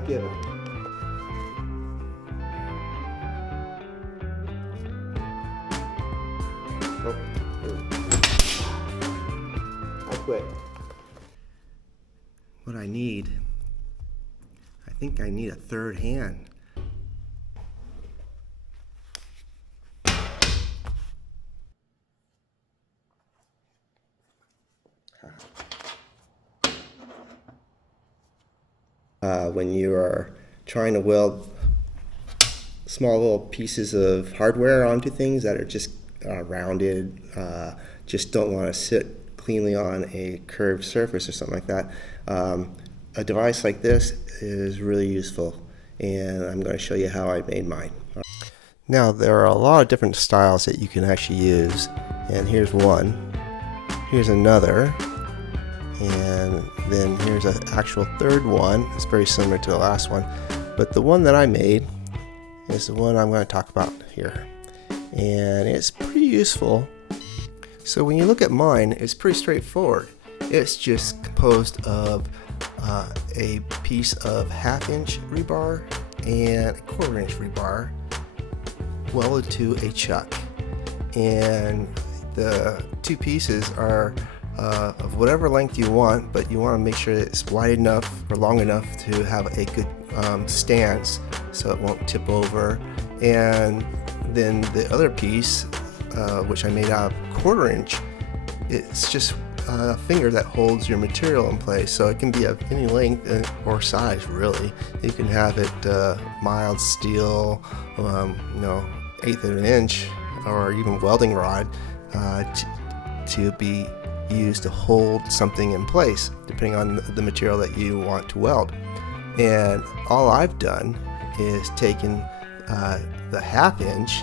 I give it? Oh, I quit. What I need, I think I need a third hand. When you are trying to weld small little pieces of hardware onto things that are just rounded, just don't want to sit cleanly on a curved surface or something like that, a device like this is really useful, and I'm going to show you how I made mine. Now there are a lot of different styles that you can actually use, and here's one, here's another, and then here's an actual third one. It's very similar to the last one, but the one that I made is the one I'm going to talk about here, and it's pretty useful. So when you look at mine, it's pretty straightforward. It's just composed of a piece of 1/2-inch rebar and a 1/4-inch rebar welded to a chuck, and the two pieces are of whatever length you want, but you want to make sure that it's wide enough or long enough to have a good stance so it won't tip over. And then the other piece, which I made out of 1/4-inch, it's just a finger that holds your material in place, so it can be of any length or size really. You can have it mild steel, 1/8 of an inch, or even welding rod to be used to hold something in place depending on the material that you want to weld. And all I've done is taken the 1/2-inch,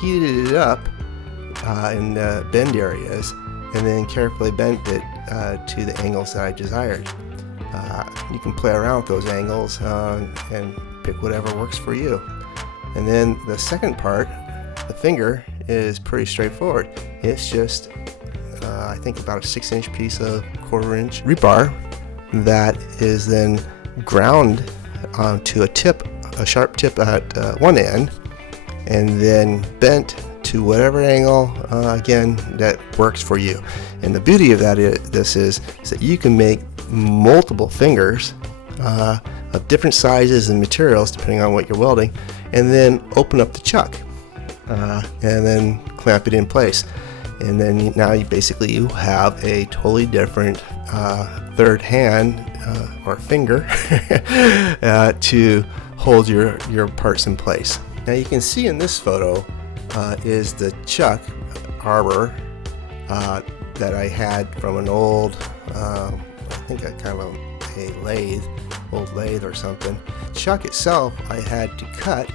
heated it up in the bend areas, and then carefully bent it to the angles that I desired. You can play around with those angles and pick whatever works for you. And then the second part, the finger, is pretty straightforward. It's just I think about a 6-inch piece of 1/4-inch rebar that is then ground onto a sharp tip at one end, and then bent to whatever angle again that works for you. And the beauty of that is that you can make multiple fingers of different sizes and materials depending on what you're welding, and then open up the chuck and then clamp it in place. And then now you have a totally different third hand or finger to hold your parts in place. Now you can see in this photo is the chuck arbor that I had from an old, I think a kind of a old lathe or something. Chuck itself I had to cut,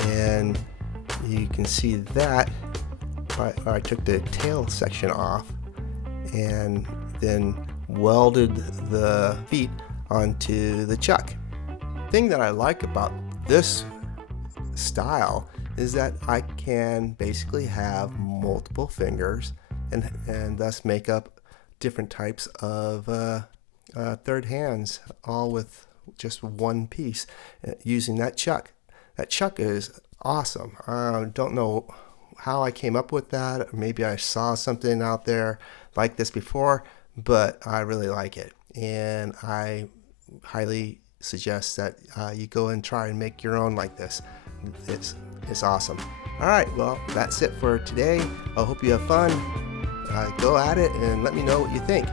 and you can see that I took the tail section off and then welded the feet onto the chuck. The thing that I like about this style is that I can basically have multiple fingers and thus make up different types of third hands, all with just one piece using that chuck. That chuck is awesome. I don't know how I came up with that. Maybe I saw something out there like this before, but I really like it, and I highly suggest that you go and try and make your own like this. It's awesome. Alright, well, that's it for today. I hope you have fun. Go at it and let me know what you think.